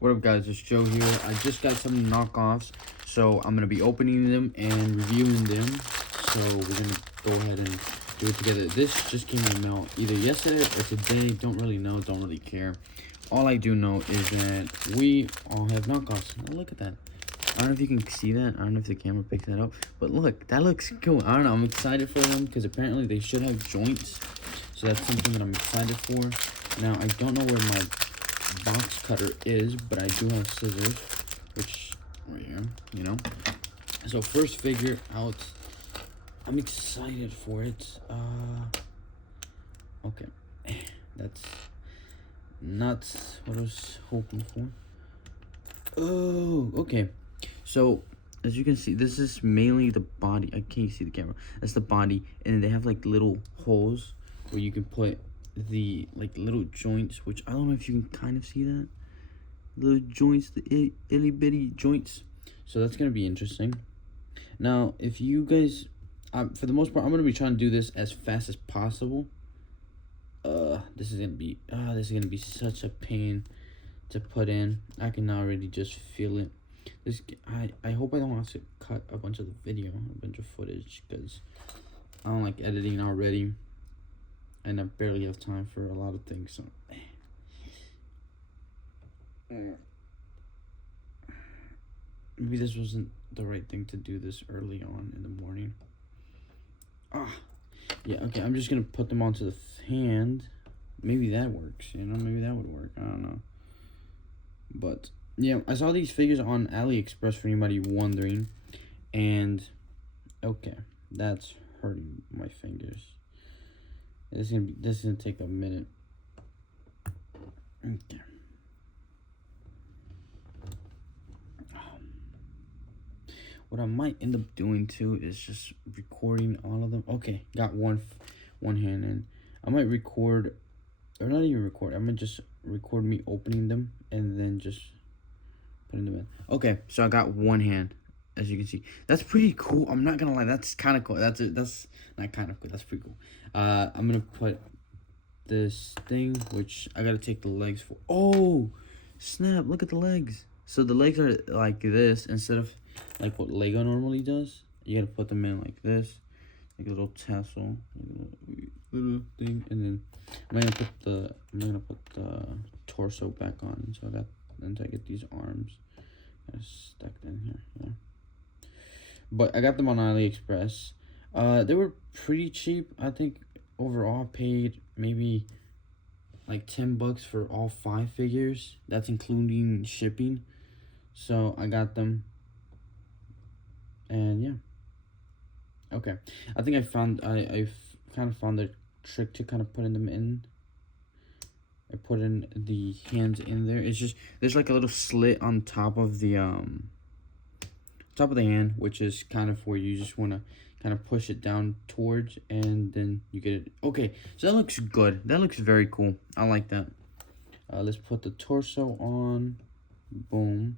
What up, guys? It's Joe here. I just got some knockoffs, so I'm gonna be opening them and reviewing them. So we're gonna go ahead and do it together. This just came in the mail either yesterday or today. Don't really know. Don't really care. All I do know is that we all have knockoffs. Oh, look at that. I don't know if you can see that. I don't know if the camera picks that up, but look, that looks cool. I don't know. I'm excited for them because apparently they should have joints. So that's something that I'm excited for. Now I don't know where my box cutter is, but I do have scissors, which right here, you know. So first figure out, I'm excited for it. Okay, that's not what I was hoping for. Oh, okay. So as you can see, this is mainly the body. I can't see the camera. That's the body, and they have like little holes where you can put the like little joints, which I don't know if you can kind of see that, little joints, the itty bitty joints. So that's gonna be interesting. Now if you guys, for the most part, I'm gonna be trying to do this as fast as possible. This is gonna be such a pain to put in. I can already just feel it. I hope I don't have to cut a bunch of the video, a bunch of footage, because I don't like editing already. And I barely have time for a lot of things, so maybe this wasn't the right thing to do this early on in the morning. Yeah, okay, I'm just gonna put them onto the hand. Maybe that works, you know, maybe that would work, I don't know. But yeah, I saw these figures on AliExpress for anybody wondering, and okay, that's hurting my fingers. This is gonna take a minute. Okay. What I might end up doing too is just recording all of them. Okay, got one hand in. I might record, or not even record. I might just record me opening them and then just putting them in. Okay, so I got one hand. As you can see, that's pretty cool. I'm not gonna lie, that's kind of cool. That's not kind of cool. That's pretty cool. I'm gonna put this thing, which I gotta take the legs for. Oh, snap! Look at the legs. So the legs are like this instead of like what Lego normally does. You gotta put them in like this, like a little tassel, like a little thing, and then I'm gonna put the torso back on. So I got until I get these arms kind of stuck in here. Yeah. But I got them on AliExpress. They were pretty cheap. I think overall I paid maybe like $10 for all 5 figures. That's including shipping. So I got them. And yeah. Okay. I think I've kind of found the trick to kind of putting them in. I put in the hands in there. It's just there's like a little slit on top of the hand, which is kind of where you just want to kind of push it down towards, and then you get it. Okay, so that looks good. That looks very cool. I like that. Let's put the torso on. Boom.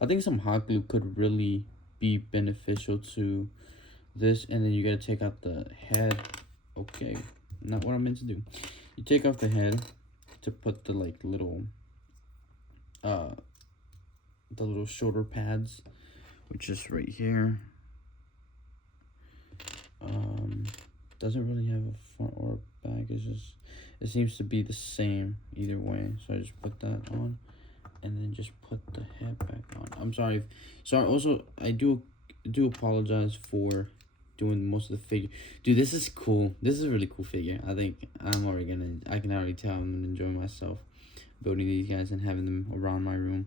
I think some hot glue could really be beneficial to this, and then you gotta take out the head. Okay, not what I meant to do. You take off the head to put the like little the little shoulder pads, which is right here. Doesn't really have a front or a back. It's just, it seems to be the same either way. So I just put that on, and then just put the head back on. I'm sorry. Also, I do apologize for doing most of the figure. Dude, this is cool. This is a really cool figure. I think I can already tell I'm gonna enjoy myself building these guys and having them around my room.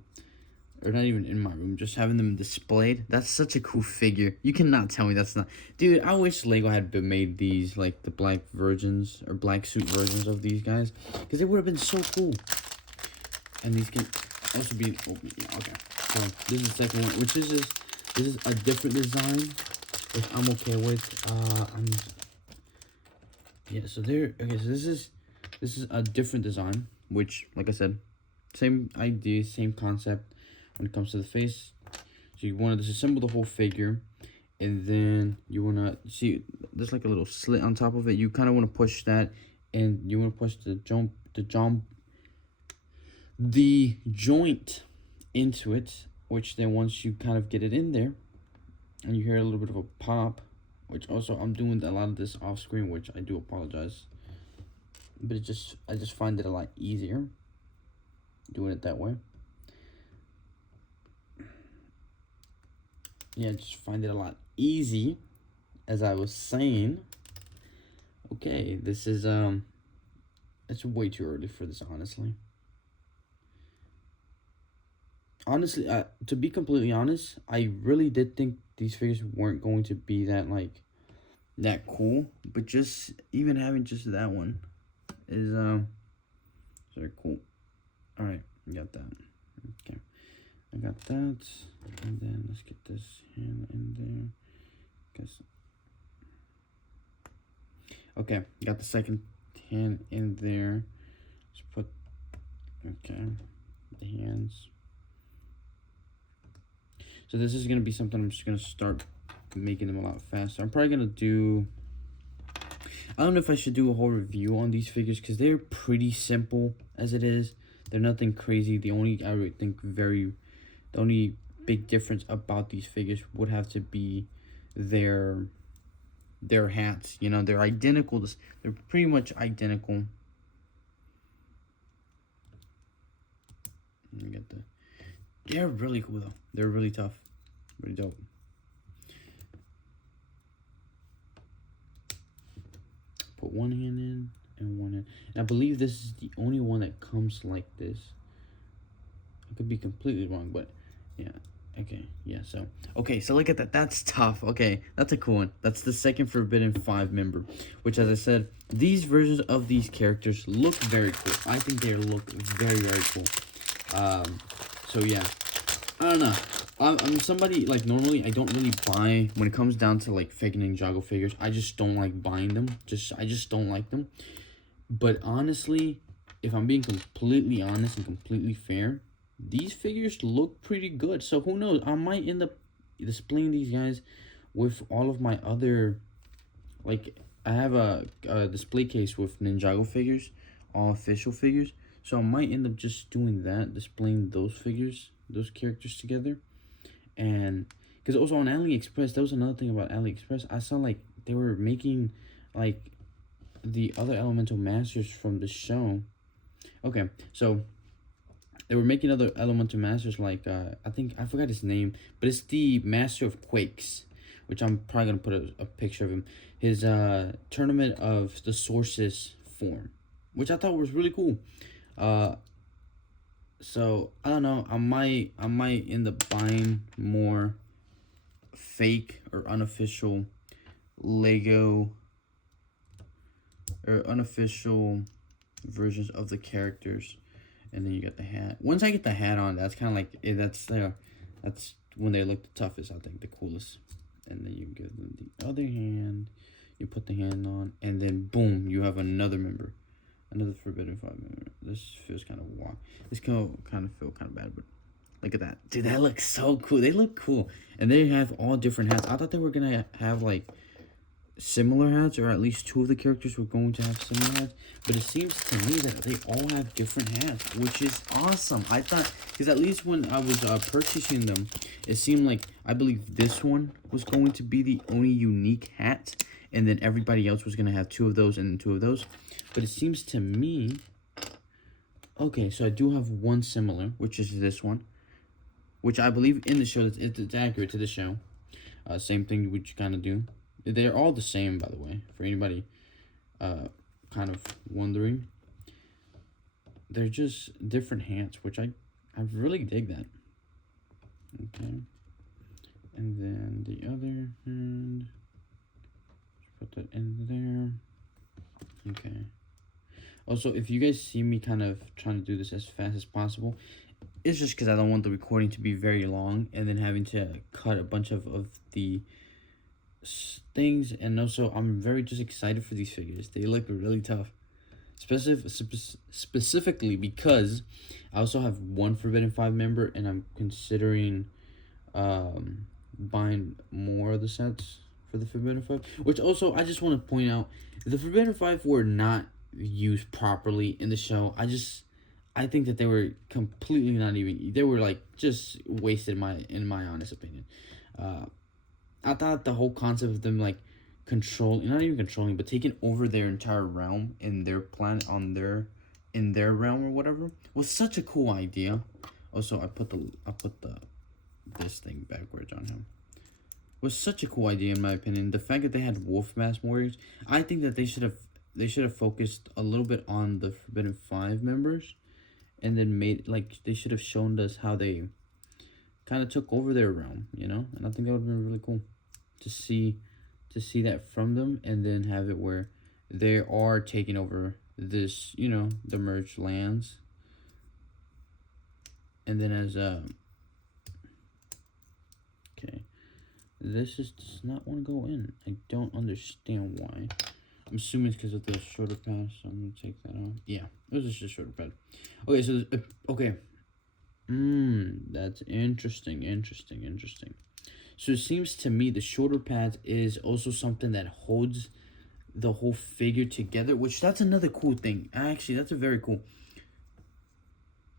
Or not even in my room, just having them displayed. That's such a cool figure. You cannot tell me that's not. Dude, I wish Lego had made these, like, the black versions, or black suit versions of these guys. Because it would have been so cool. And these can also be open. Yeah, okay. So, this is the second one, which is just, this is a different design, which I'm okay with. Yeah, so there, okay, so this is a different design, which, like I said, same idea, same concept. When it comes to the face, so you want to disassemble the whole figure, and then you want to see there's like a little slit on top of it. You kind of want to push that, and you want to push the joint into it, which then once you kind of get it in there and you hear a little bit of a pop, which also I'm doing a lot of this off screen, which I do apologize, but I just find it a lot easier doing it that way. Yeah, I just find it a lot easy, as I was saying. Okay, this is it's way too early for this, honestly. Honestly, to be completely honest, I really did think these figures weren't going to be that cool, but just even having just that one is very cool. All right, I got that. Okay, I got that, and then let's get this hand in there. Guess. Okay, got the second hand in there. Let's put the hands. So this is gonna be something I'm just gonna start making them a lot faster. I'm probably gonna do, I don't know if I should do a whole review on these figures because they're pretty simple as it is. They're nothing crazy. The only the only big difference about these figures would have to be their hats. You know, they're identical. They're pretty much identical. They're really cool though. They're really tough. Really dope. Put one hand in and one hand. And I believe this is the only one that comes like this. I could be completely wrong, but yeah. Okay, yeah, so. Okay, so look at that. That's tough. Okay, that's a cool one. That's the second Forbidden 5 member, which, as I said, these versions of these characters look very cool. I think they look very, very cool. So yeah, I don't know. I'm somebody, like, normally I don't really buy, when it comes down to, like, fake Ninjago figures, I just don't like buying them. I just don't like them. But honestly, if I'm being completely honest and completely fair, these figures look pretty good. So who knows? I might end up displaying these guys with all of my other, like, I have a display case with Ninjago figures, all official figures. So I might end up just doing that, displaying those figures, those characters together. And because also on AliExpress, that was another thing about AliExpress. I saw like they were making like the other Elemental Masters from the show. Okay, so they were making other Elemental Masters like I think I forgot his name, but it's the Master of Quakes, which I'm probably gonna put a picture of him. His Tournament of the Sources form, which I thought was really cool. So I don't know. I might end up buying more fake or unofficial Lego or unofficial versions of the characters, and then you got the hat. Once I get the hat on, that's kind of like that's when they look the toughest. I think the coolest. And then you give them the other hand. You put the hand on, and then boom, you have another member. Another Forbidden 5 member. This feels kind of wild. This kind of feel kind of bad, but look at that. Dude, that looks so cool. They look cool. And they have all different hats. I thought they were going to have, like, similar hats, or at least two of the characters were going to have similar hats. But it seems to me that they all have different hats, which is awesome. I thought, because at least when I was purchasing them, it seemed like, I believe this one was going to be the only unique hat. And then everybody else was going to have two of those and then two of those. But it seems to me, okay, so I do have one similar, which is this one, which I believe in the show, it's accurate to the show. Same thing which you kind of do. They're all the same, by the way, for anybody kind of wondering. They're just different hats, which I really dig that. Okay. And then the other hand, put that in there. Okay. Also, if you guys see me kind of trying to do this as fast as possible, it's just because I don't want the recording to be very long and then having to cut a bunch of the things. And also, I'm very just excited for these figures. They look really tough. Specifically because I also have one Forbidden 5 member, and I'm considering buying more of the sets for the Forbidden 5. Which also, I just want to point out, the Forbidden 5 were not used properly in the show. I think that they were completely not even. They were like just wasted. In my honest opinion, I thought the whole concept of them like controlling, not even controlling, but taking over their entire realm in their planet in their realm or whatever was such a cool idea. Also, I put the this thing backwards on him. Was such a cool idea in my opinion. The fact that they had wolf mask warriors, I think that they should have focused a little bit on the Forbidden Five members, and then made like they should have shown us how they kind of took over their realm, you know. And I think that would have been really cool to see that from them, and then have it where they are taking over this, you know, the merged lands. And then as okay, this does not want to go in. I don't understand why. I'm assuming it's because of the shorter pad, so I'm gonna take that off. Yeah, it was just a shorter pad. Okay, so okay. That's interesting. So it seems to me the shoulder pads is also something that holds the whole figure together, which that's another cool thing. Actually, that's a very cool,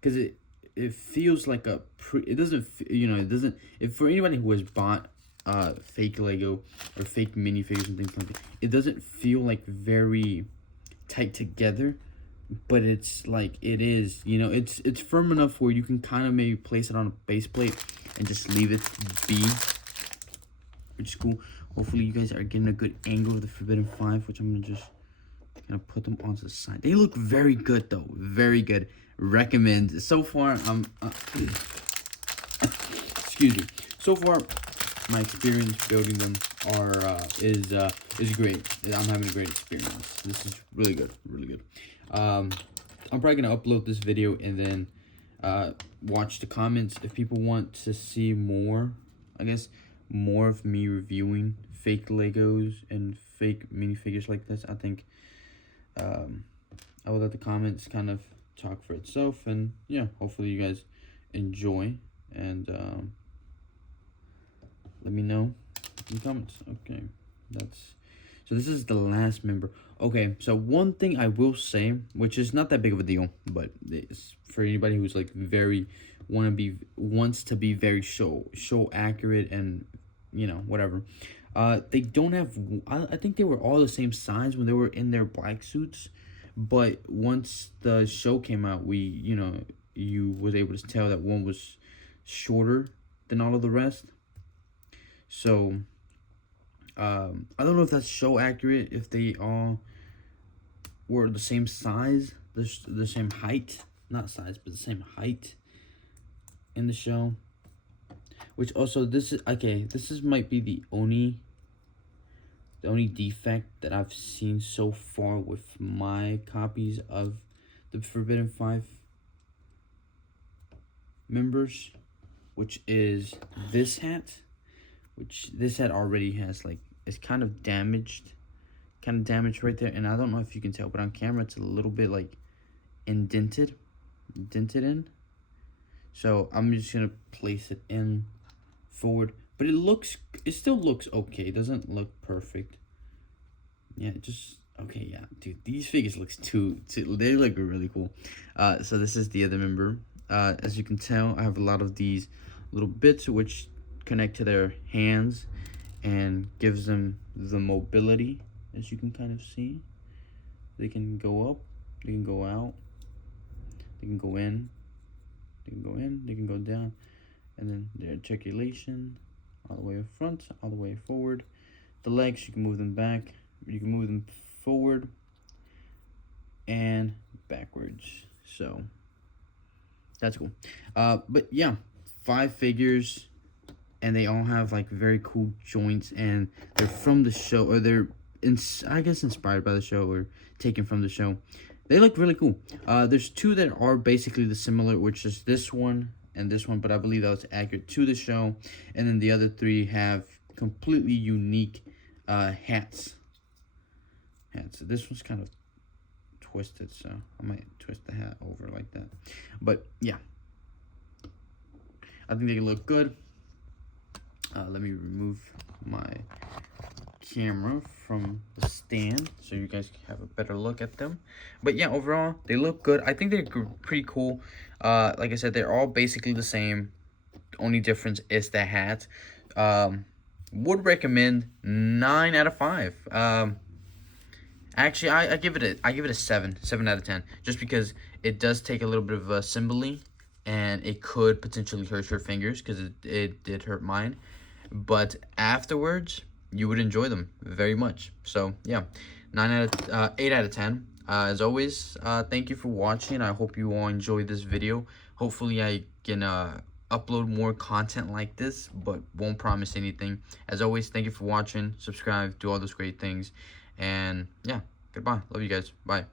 because it feels like it doesn't, you know, it doesn't, if for anybody who has bought fake Lego or fake minifigures and things like that, it doesn't feel like very tight together, but it's like it is, you know, it's firm enough where you can kind of maybe place it on a base plate and just leave it be, which is cool. Hopefully you guys are getting a good angle of the Forbidden Five, which I'm gonna just kind of put them onto the side. They look very good though, very good. Recommend. So far, excuse me. So far, my experience building them is great. I'm having a great experience. This is really good, really good. I'm probably gonna upload this video and then watch the comments if people want to see more. I guess more of me reviewing fake Legos and fake minifigures like this. I think I will let the comments kind of talk for itself, and yeah, hopefully you guys enjoy, and let me know in the comments. Okay, so this is the last member. Okay, so one thing I will say, which is not that big of a deal, but it's for anybody who's like very wants to be very show accurate, and you know, whatever. They don't have, I think they were all the same size when they were in their black suits, but once the show came out, you was able to tell that one was shorter than all of the rest. So I don't know if that's show accurate, if they all were the same size, the same height, not size, but the same height in the show. Which also, this might be the only defect that I've seen so far with my copies of the Forbidden Five members, which is this hat, which this hat already has, like, it's kind of damaged right there, and I don't know if you can tell, but on camera it's a little bit like dented in. So I'm just gonna place it in forward, but it still looks okay. It doesn't look perfect. Yeah, just okay. Yeah, dude, these figures looks they look really cool. So this is the other member. As you can tell, I have a lot of these little bits which connect to their hands and gives them the mobility, as you can kind of see. They can go up, they can go out, they can go in, they can go down, and then their articulation all the way up front, all the way forward. The legs, you can move them back, you can move them forward and backwards. So that's cool. But yeah, 5 figures, and they all have like very cool joints, and they're from the show, or they're I guess inspired by the show or taken from the show. They look really cool. There's 2 that are basically the similar, which is this one and this one, but I believe that was accurate to the show. And then the other 3 have completely unique hats. So this one's kind of twisted, so I might twist the hat over like that. But yeah, I think they look good. Let me remove my camera from the stand so you guys can have a better look at them. But yeah, overall they look good. I think they're pretty cool. Like I said, they're all basically the same. The only difference is the hat. Would recommend 9 out of 5. Actually, I give it a 7 out of 10, just because it does take a little bit of assembly, and it could potentially hurt your fingers, because it did hurt mine. But afterwards, you would enjoy them very much. So yeah, 8 out of 10. As always, thank you for watching. I hope you all enjoyed this video. Hopefully, I can upload more content like this, but won't promise anything. As always, thank you for watching. Subscribe, do all those great things, and yeah, goodbye. Love you guys. Bye.